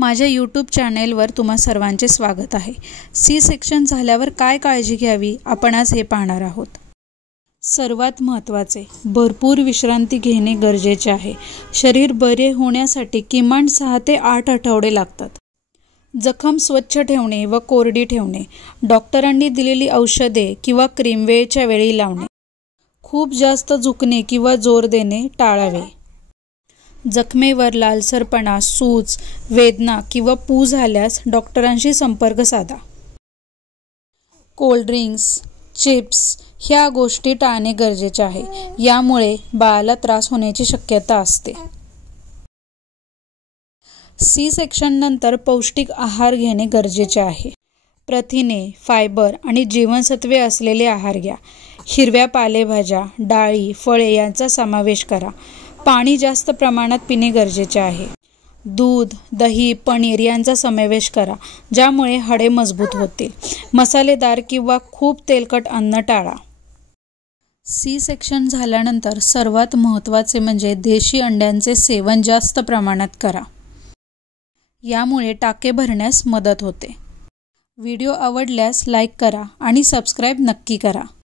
माझ्या यूट्यूब चॅनेलवर तुम्हा सर्वांचे स्वागत आहे। सी सेक्शन झाल्यावर काय काळजी घ्यावी आपण आज हे पाहणार आहोत। सर्वात महत्त्वाचे, भरपूर विश्रांती घेणे गरजेचे आहे। शरीर बरे होण्यासाठी किमान 6 ते 8 आठवडे लागतात। जखम स्वच्छ ठेवणे व कोरडी ठेवणे, डॉक्टरांनी दिलेली औषधे किंवा क्रीम वेळच्या वेळी लावणे, खूप जास्त झुकणे किंवा जोर देणे टाळावे। जखमेवर लालसरपणा, सूज, वेदना किंवा पू झाल्यास डॉक्टरांशी संपर्क साधा। कोल्ड ड्रिंक्स, चिप्स ह्या गोष्टी टाळणे गरजेचे आहे, यामुळे बाळाला त्रास होण्याची शक्यता असते। सी सेक्शन नंतर पौष्टिक आहार घेणे गरजेचे आहे। प्रथिने, फायबर आणि जीवनसत्वे असलेले आहार घ्या। हिरव्या पालेभाज्या, डाळी, फळे यांचा समावेश करा। पाणी जास्त प्रमाणात पिणे गरजेचे आहे। दूध, दही, पनीर यांचा समावेश करा, ज्यामुळे हाडे मजबूत होतील। मसालेदार किंवा खूप तेलकट अन्न टाळा। सी सेक्शन झाल्यानंतर सर्वात महत्त्वाचे म्हणजे देशी अंड्यांचे सेवन जास्त प्रमाणात करा, यामुळे टाके भरण्यास मदत होते। व्हिडिओ आवडल्यास लाईक करा आणि सबस्क्राईब नक्की करा।